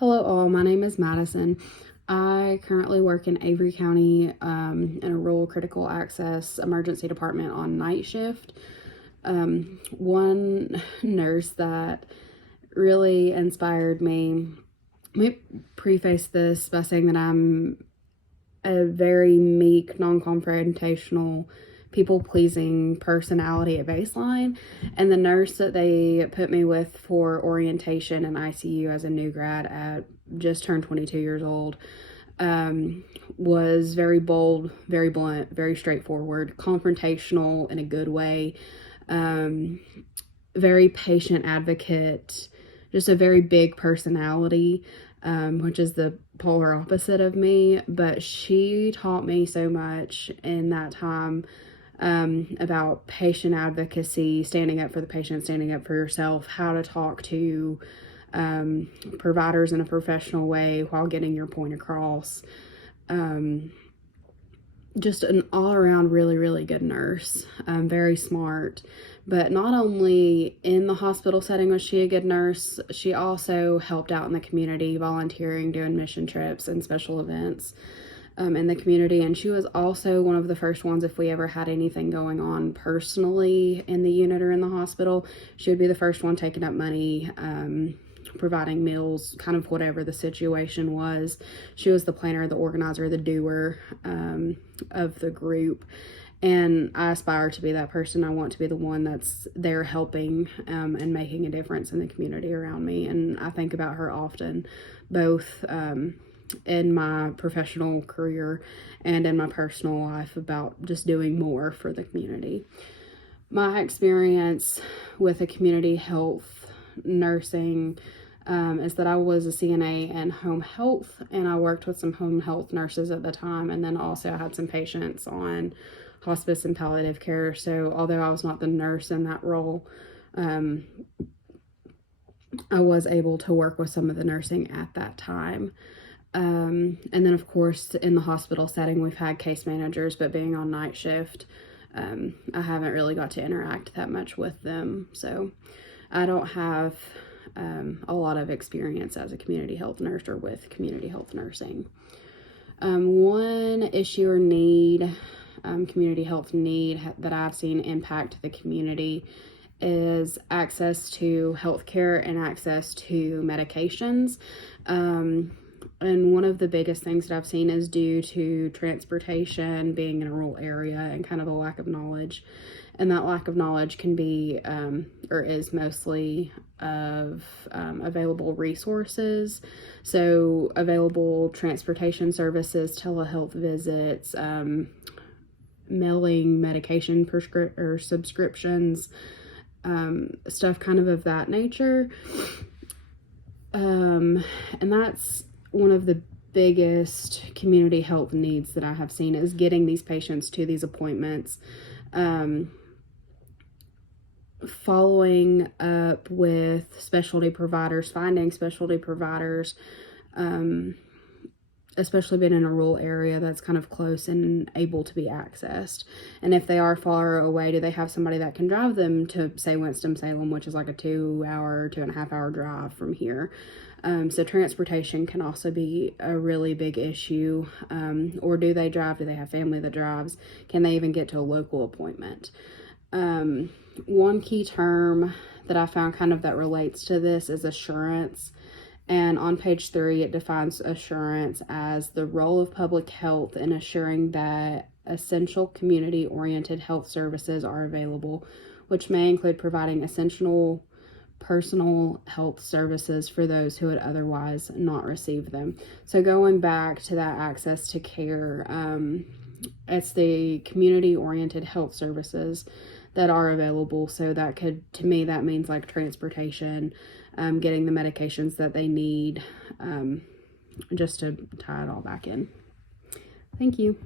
Hello all, my name is Madison. I currently work in Avery County in a rural critical access emergency department on night shift. One nurse that really inspired me, let me preface this by saying that I'm a very meek, non-confrontational, people-pleasing personality at baseline, and the nurse that they put me with for orientation and ICU as a new grad at just turned 22 years old was very bold, very blunt, very straightforward, confrontational in a good way, very patient advocate, just a very big personality, which is the polar opposite of me. But she taught me so much in that time about patient advocacy, standing up for the patient, standing up for yourself, how to talk to providers in a professional way while getting your point across. Just an all-around really good nurse, very smart. But not only in the hospital setting was she a good nurse, she also helped out in the community, volunteering, doing mission trips and special events in the community. And she was also one of the first ones, if we ever had anything going on personally in the unit or in the hospital, she would be the first one taking up money, providing meals, kind of whatever the situation was. She was the planner, the organizer, the doer of the group. And I aspire to be that person. I want to be the one that's there helping and making a difference in the community around me. And I think about her often, both in my professional career and in my personal life, about just doing more for the community. My experience with a community health nursing is that I was a CNA in home health, and I worked with some home health nurses at the time, and then also I had some patients on hospice and palliative care. So although I was not the nurse in that role, I was able to work with some of the nursing at that time. And then of course in the hospital setting we've had case managers, but being on night shift, I haven't really got to interact that much with them. So I don't have a lot of experience as a community health nurse or with community health nursing. One issue or need, community health need that I've seen impact the community is access to healthcare and access to medications. And one of the biggest things that I've seen is due to transportation, being in a rural area, and kind of a lack of knowledge. And that lack of knowledge can be, or is mostly of available resources. So available transportation services, telehealth visits, mailing medication subscriptions, stuff kind of that nature. And that's one of the biggest community health needs that I have seen, is getting these patients to these appointments, following up with specialty providers, finding specialty providers, especially being in a rural area that's kind of close and able to be accessed. And if they are far away, do they have somebody that can drive them to, say, Winston-Salem, which is like a 2.5 hour drive from here. So transportation can also be a really big issue. Or do they drive? Do they have family that drives? Can they even get to a local appointment? One key term that I found kind of that relates to this is assurance. And on page 3, it defines assurance as the role of public health in assuring that essential community-oriented health services are available, which may include providing essential personal health services for those who would otherwise not receive them. So going back to that access to care, it's the community-oriented health services that are available. So that could, to me, that means like transportation, getting the medications that they need, just to tie it all back in. Thank you.